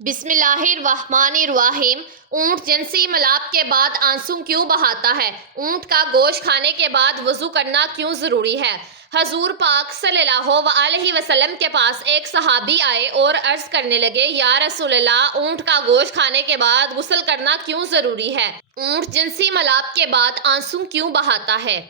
بسم اللہ الرحمن الرحیم۔ اونٹ جنسی ملاپ کے بعد آنسو کیوں بہاتا ہے؟ اونٹ کا گوشت کھانے کے بعد وضو کرنا کیوں ضروری ہے؟ حضور پاک صلی اللہ علیہ وسلم کے پاس ایک صحابی آئے اور عرض کرنے لگے، یا رسول اللہ، اونٹ کا گوشت کھانے کے بعد غسل کرنا کیوں ضروری ہے؟ اونٹ جنسی ملاپ کے بعد آنسو کیوں بہاتا ہے؟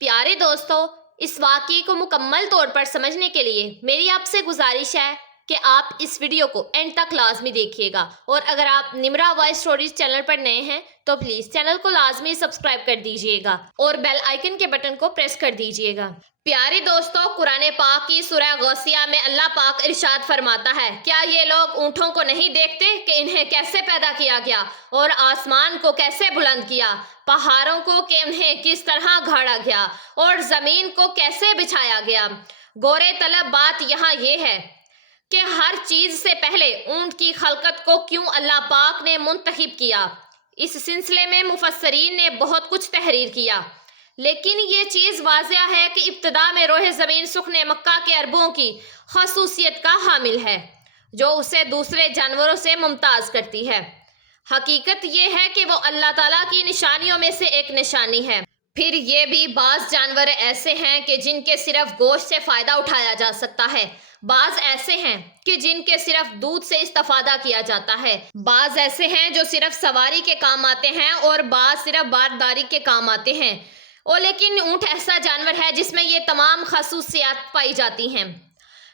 پیارے دوستو، اس واقعے کو مکمل طور پر سمجھنے کے لیے میری آپ سے گزارش ہے کہ آپ اس ویڈیو کو اینڈ تک لازمی دیکھیے گا، اور اگر آپ نمرا وائس سٹوریز چینل پر نئے ہیں تو پلیز چینل کو لازمی سبسکرائب کر دیجئے گا اور بیل آئیکن کے بٹن کو پریس کر دیجئے گا۔ پیارے دوستو، قرآن پاک کی سورہ غاشیہ میں اللہ پاک ارشاد فرماتا ہے، کیا یہ لوگ اونٹوں کو نہیں دیکھتے کہ انہیں کیسے پیدا کیا گیا اور آسمان کو کیسے بلند کیا، پہاڑوں کو کہ انہیں کس طرح گھاڑا گیا اور زمین کو کیسے بچھایا گیا۔ غور طلب بات یہاں یہ ہے کہ ہر چیز سے پہلے اونٹ کی خلقت کو کیوں اللہ پاک نے منتخب کیا۔ اس سلسلے میں مفسرین نے بہت کچھ تحریر کیا، لیکن یہ چیز واضح ہے کہ ابتدا میں روح زمین سکن مکہ کے عربوں کی خصوصیت کا حامل ہے، جو اسے دوسرے جانوروں سے ممتاز کرتی ہے۔ حقیقت یہ ہے کہ وہ اللہ تعالیٰ کی نشانیوں میں سے ایک نشانی ہے۔ پھر یہ بھی بعض جانور ایسے ہیں کہ جن کے صرف گوشت سے فائدہ اٹھایا جا سکتا ہے، بعض ایسے ہیں کہ جن کے صرف دودھ سے استفادہ کیا جاتا ہے، بعض ایسے ہیں جو صرف سواری کے کام آتے ہیں اور بعض صرف بارداری کے کام آتے ہیں، اور لیکن اونٹ ایسا جانور ہے جس میں یہ تمام خصوصیات پائی جاتی ہیں۔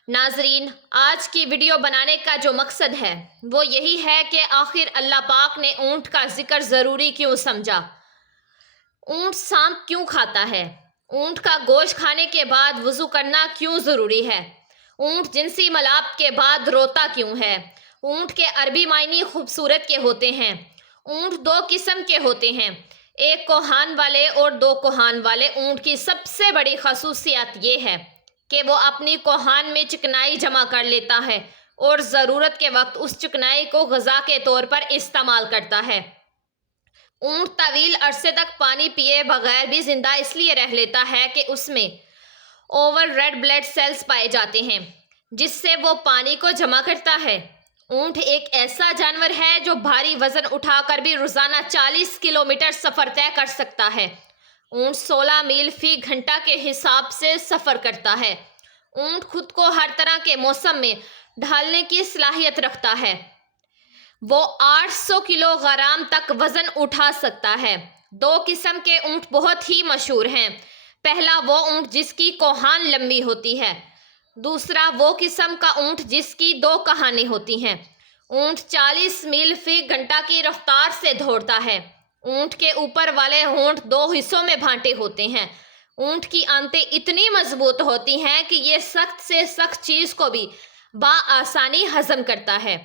ناظرین، آج کی ویڈیو بنانے کا جو مقصد ہے وہ یہی ہے کہ آخر اللہ پاک نے اونٹ کا ذکر ضروری کیوں سمجھا؟ اونٹ سانپ کیوں کھاتا ہے؟ اونٹ کا گوشت کھانے کے بعد وضو کرنا کیوں ضروری ہے؟ اونٹ جنسی ملاپ کے بعد روتا کیوں ہے؟ اونٹ کے عربی معنی خوبصورت کے ہوتے ہیں۔ اونٹ دو قسم کے ہوتے ہیں، ایک کوہان والے اور دو کوہان والے۔ اونٹ کی سب سے بڑی خصوصیت یہ ہے کہ وہ اپنی کوہان میں چکنائی جمع کر لیتا ہے اور ضرورت کے وقت اس چکنائی کو غذا کے طور پر استعمال کرتا ہے۔ اونٹ طویل عرصے تک پانی پیے بغیر بھی زندہ اس لیے رہ لیتا ہے کہ اس میں اوور ریڈ بلڈ سیلز پائے جاتے ہیں، جس سے وہ پانی کو جمع کرتا ہے۔ اونٹ ایک ایسا جانور ہے جو بھاری وزن اٹھا کر بھی روزانہ 40 کلومیٹر سفر طے کر سکتا ہے۔ اونٹ 16 میل فی گھنٹہ کے حساب سے سفر کرتا ہے۔ اونٹ خود کو ہر طرح کے موسم میں ڈھالنے کی صلاحیت رکھتا ہے۔ وہ 800 کلو گرام تک وزن اٹھا سکتا ہے۔ دو قسم کے اونٹ بہت ہی مشہور ہیں۔ پہلا وہ اونٹ جس کی کوہان لمبی ہوتی ہے، دوسرا وہ قسم کا اونٹ جس کی دو کوہانیں ہوتی ہیں۔ اونٹ 40 میل فی گھنٹہ کی رفتار سے دوڑتا ہے۔ اونٹ کے اوپر والے ہونٹ دو حصوں میں بانٹے ہوتے ہیں۔ اونٹ کی آنتیں اتنی مضبوط ہوتی ہیں کہ یہ سخت سے سخت چیز کو بھی بآسانی ہضم کرتا ہے۔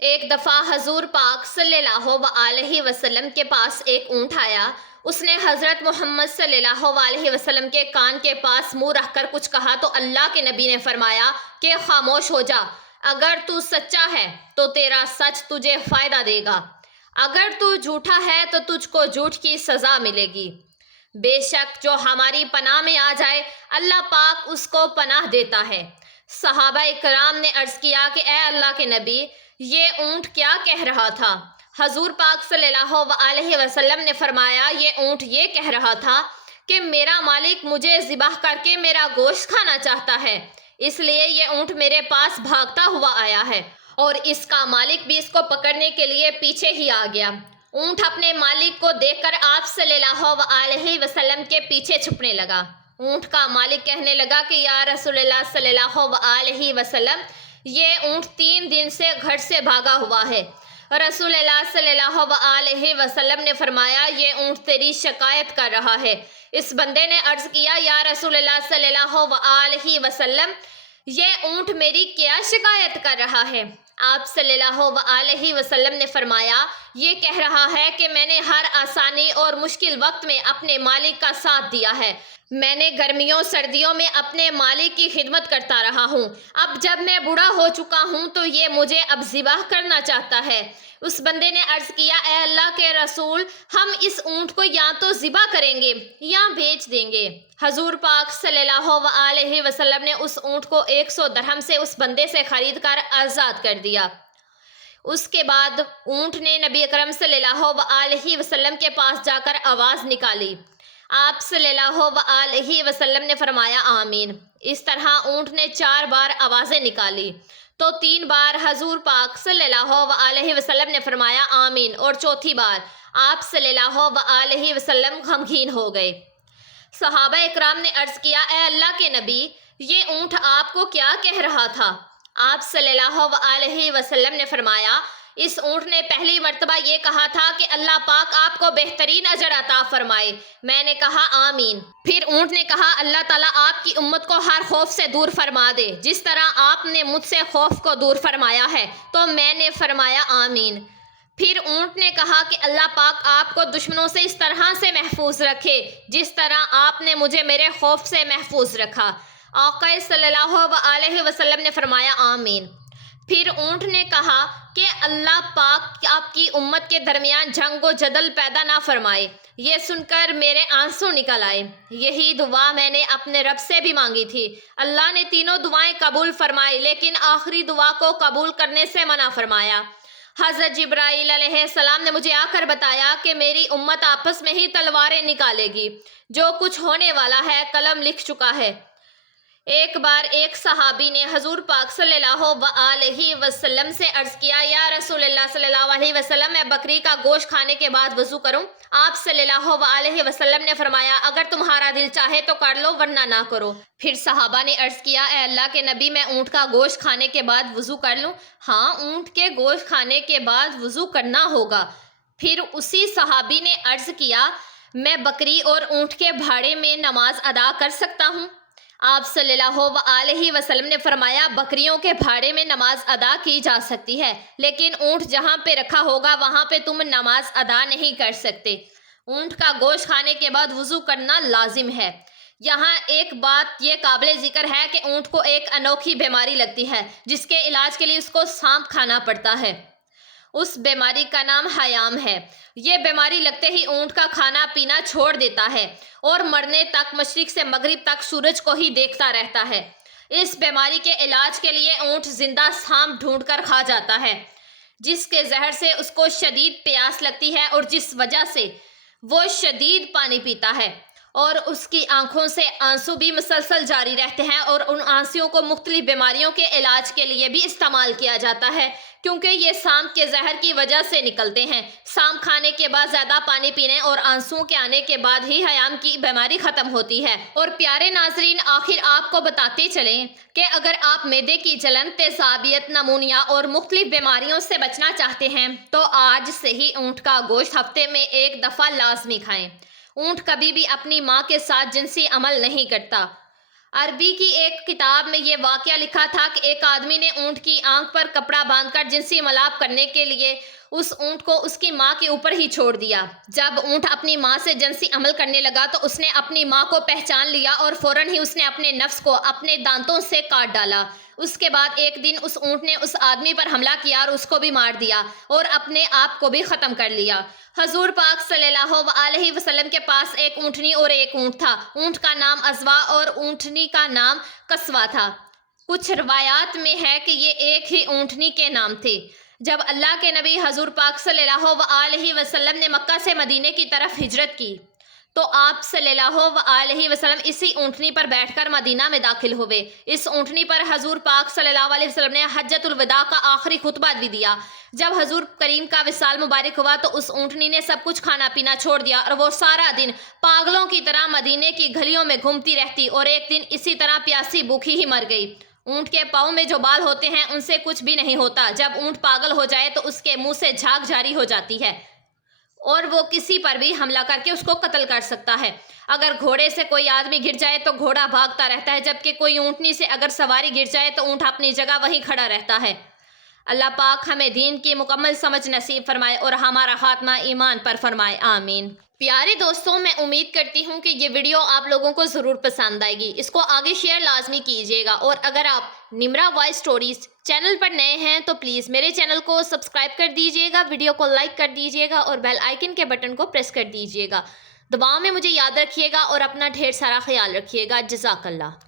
ایک دفعہ حضور پاک صلی اللہ علیہ وسلم کے پاس ایک اونٹ آیا۔ اس نے حضرت محمد صلی اللہ علیہ وسلم کے کان کے پاس منہ رکھ کر کچھ کہا تو اللہ کے نبی نے فرمایا کہ خاموش ہو جا، اگر تو سچا ہے تو تیرا سچ تجھے فائدہ دے گا، اگر تو جھوٹا ہے تو تجھ کو جھوٹ کی سزا ملے گی۔ بے شک جو ہماری پناہ میں آ جائے اللہ پاک اس کو پناہ دیتا ہے۔ صحابہ کرام نے عرض کیا کہ اے اللہ کے نبی، یہ اونٹ کیا کہہ رہا تھا؟ حضور پاک صلی اللہ علیہ وسلم نے فرمایا، یہ اونٹ یہ کہہ رہا تھا کہ میرا مالک مجھے ذبح کر کے میرا گوشت کھانا چاہتا ہے، اس لیے یہ اونٹ میرے پاس بھاگتا ہوا آیا ہے، اور اس کا مالک بھی اس کو پکڑنے کے لیے پیچھے ہی آ گیا۔ اونٹ اپنے مالک کو دیکھ کر آپ صلی اللہ علیہ وسلم کے پیچھے چھپنے لگا۔ اونٹ کا مالک کہنے لگا کہ یا رسول اللہ صلی اللہ علیہ وسلم، یہ اونٹ 3 دن سے گھر سے بھاگا ہوا ہے۔ رسول اللہ صلی اللہ علیہ وسلم نے فرمایا، یہ اونٹ تیری شکایت کر رہا ہے۔ اس بندے نے عرض کیا، یا رسول اللہ صلی اللہ علیہ وسلم، یہ اونٹ میری کیا شکایت کر رہا ہے؟ آپ صلی اللہ علیہ وسلم نے فرمایا، یہ کہہ رہا ہے کہ میں نے ہر آسانی اور مشکل وقت میں اپنے مالک کا ساتھ دیا ہے، میں نے گرمیوں سردیوں میں اپنے مالک کی خدمت کرتا رہا ہوں، اب جب میں بوڑھا ہو چکا ہوں تو یہ مجھے اب ذبح کرنا چاہتا ہے۔ اس بندے نے عرض کیا، اے اللہ کے رسول، ہم اس اونٹ کو یا تو ذبح کریں گے یا بیچ دیں گے۔ حضور پاک صلی اللہ علیہ وسلم نے اس اونٹ کو 100 درہم سے اس بندے سے خرید کر آزاد کر دیا۔ اس کے بعد اونٹ نے نبی اکرم صلی اللہ علیہ وسلم کے پاس جا کر آواز نکالی۔ آپ صلی اللہ علیہ وسلم نے فرمایا آمین۔ اس طرح اونٹ نے 4 بار آوازیں نکالی تو 3 بار حضور پاک صلی اللہ علیہ وسلم نے فرمایا آمین، اور چوتھی بار آپ صلی اللہ علیہ وسلم غمگین ہو گئے۔ صحابہ اکرام نے عرض کیا، اے اللہ کے نبی، یہ اونٹ آپ کو کیا کہہ رہا تھا؟ آپ صلی اللہ علیہ وسلم نے فرمایا، اس اونٹ نے پہلی مرتبہ یہ کہا تھا کہ اللہ پاک آپ کو بہترین اجر عطا فرمائے۔ میں نے کہا آمین۔ پھر اونٹ نے کہا، اللہ تعالیٰ آپ کی امت کو ہر خوف سے دور فرما دے، جس طرح آپ نے مجھ سے خوف کو دور فرمایا ہے۔ تو میں نے فرمایا آمین۔ پھر اونٹ نے کہا کہ اللہ پاک آپ کو دشمنوں سے اس طرح سے محفوظ رکھے جس طرح آپ نے مجھے میرے خوف سے محفوظ رکھا۔ آقا صلی اللہ علیہ وسلم نے فرمایا آمین۔ پھر اونٹ نے کہا کہ اللہ پاک آپ کی امت کے درمیان جنگ و جدل پیدا نہ فرمائے۔ یہ سن کر میرے آنسو نکل آئے۔ یہی دعا میں نے اپنے رب سے بھی مانگی تھی۔ اللہ نے تینوں دعائیں قبول فرمائی، لیکن آخری دعا کو قبول کرنے سے منع فرمایا۔ حضرت جبرائیل علیہ السلام نے مجھے آ کر بتایا کہ میری امت آپس میں ہی تلواریں نکالے گی۔ جو کچھ ہونے والا ہے قلم لکھ چکا ہے۔ ایک بار ایک صحابی نے حضور پاک صلی اللہ علیہ وسلم سے عرض کیا، یا رسول اللہ صلی اللہ علیہ وسلم، میں بکری کا گوشت کھانے کے بعد وضو کروں؟ آپ صلی اللہ علیہ وسلم نے فرمایا، اگر تمہارا دل چاہے تو کر لو، ورنہ نہ کرو۔ پھر صحابہ نے عرض کیا، اے اللہ کے نبی، میں اونٹ کا گوشت کھانے کے بعد وضو کر لوں؟ ہاں، اونٹ کے گوشت کھانے کے بعد وضو کرنا ہوگا۔ پھر اسی صحابی نے عرض کیا، میں بکری اور اونٹ کے بھاڑے میں نماز ادا کر سکتا ہوں؟ آپ صلی اللہ علیہ وسلم نے فرمایا، بکریوں کے بھاڑے میں نماز ادا کی جا سکتی ہے، لیکن اونٹ جہاں پہ رکھا ہوگا وہاں پہ تم نماز ادا نہیں کر سکتے۔ اونٹ کا گوشت کھانے کے بعد وضو کرنا لازم ہے۔ یہاں ایک بات یہ قابل ذکر ہے کہ اونٹ کو ایک انوکھی بیماری لگتی ہے، جس کے علاج کے لیے اس کو سانپ کھانا پڑتا ہے۔ اس بیماری کا نام حیام ہے۔ یہ بیماری لگتے ہی اونٹ کا کھانا پینا چھوڑ دیتا ہے اور مرنے تک مشرق سے مغرب تک سورج کو ہی دیکھتا رہتا ہے۔ اس بیماری کے علاج کے لیے اونٹ زندہ سانپ ڈھونڈ کر کھا جاتا ہے، جس کے زہر سے اس کو شدید پیاس لگتی ہے اور جس وجہ سے وہ شدید پانی پیتا ہے، اور اس کی آنکھوں سے آنسو بھی مسلسل جاری رہتے ہیں، اور ان آنسوؤں کو مختلف بیماریوں کے علاج کے لیے بھی استعمال کیا جاتا ہے، کیونکہ یہ سانپ کے زہر کی وجہ سے نکلتے ہیں۔ سانپ کھانے کے بعد زیادہ پانی پینے اور آنسوؤں کے آنے کے بعد ہی حیام کی بیماری ختم ہوتی ہے۔ اور پیارے ناظرین، آخر آپ کو بتاتے چلیں کہ اگر آپ معدے کی جلن، تیزابیت، نمونیا اور مختلف بیماریوں سے بچنا چاہتے ہیں تو آج سے ہی اونٹ کا گوشت ہفتے میں 1 دفعہ لازمی کھائیں۔ اونٹ کبھی بھی اپنی ماں کے ساتھ جنسی عمل نہیں کرتا۔ عربی کی ایک کتاب میں یہ واقعہ لکھا تھا کہ ایک آدمی نے اونٹ کی آنکھ پر کپڑا باندھ کر جنسی ملاپ کرنے کے لیے اس اونٹ کو اس کی ماں کے اوپر ہی چھوڑ دیا۔ جب اونٹ اپنی ماں سے جنسی عمل کرنے لگا تو اس نے اپنی ماں کو پہچان لیا اور فوراً ہی اس نے اپنے نفس کو اپنے دانتوں سے کاٹ ڈالا۔ اس کے بعد ایک دن اس اونٹ نے اس آدمی پر حملہ کیا اور اس کو بھی مار دیا اور اپنے آپ کو بھی ختم کر لیا۔ حضور پاک صلی اللہ علیہ وسلم کے پاس ایک اونٹنی اور ایک اونٹ تھا۔ اونٹ کا نام ازوا اور اونٹنی کا نام قصوا تھا۔ کچھ روایات میں ہے کہ یہ ایک ہی اونٹنی کے نام تھے۔ جب اللہ کے نبی حضور پاک صلی اللہ علیہ وسلم نے مکہ سے مدینے کی طرف ہجرت کی تو آپ صلی اللہ علیہ وسلم اسی اونٹنی پر بیٹھ کر مدینہ میں داخل ہوئے۔ اس اونٹنی پر حضور پاک صلی اللہ علیہ وسلم نے حجۃ الوداع کا آخری خطبہ بھی دیا۔ جب حضور کریم کا وصال مبارک ہوا تو اس اونٹنی نے سب کچھ کھانا پینا چھوڑ دیا اور وہ سارا دن پاگلوں کی طرح مدینے کی گلیوں میں گھومتی رہتی اور ایک دن اسی طرح پیاسی بھوکی ہی مر گئی۔ اونٹ کے پاؤں میں جو بال ہوتے ہیں ان سے کچھ بھی نہیں ہوتا۔ جب اونٹ پاگل ہو جائے تو اس کے منہ سے جھاگ جاری ہو جاتی ہے اور وہ کسی پر بھی حملہ کر کے اس کو قتل کر سکتا ہے۔ اگر گھوڑے سے کوئی آدمی گر جائے تو گھوڑا بھاگتا رہتا ہے، جبکہ کوئی اونٹنی سے اگر سواری گر جائے تو اونٹ اپنی جگہ وہیں کھڑا رہتا ہے۔ اللہ پاک ہمیں دین کی مکمل سمجھ نصیب فرمائے اور ہمارا خاتمہ ایمان پر فرمائے، آمین۔ پیارے دوستوں، میں امید کرتی ہوں کہ یہ ویڈیو آپ لوگوں کو ضرور پسند آئے گی۔ اس کو آگے شیئر لازمی کیجیے گا، اور اگر آپ نمرا وائس سٹوریز چینل پر نئے ہیں تو پلیز میرے چینل کو سبسکرائب کر دیجیے گا، ویڈیو کو لائک کر دیجیے گا اور بیل آئیکن کے بٹن کو پریس کر دیجیے گا۔ دعاؤں میں مجھے یاد رکھیے گا اور اپنا ڈھیر سارا خیال رکھیے گا۔ جزاک اللہ۔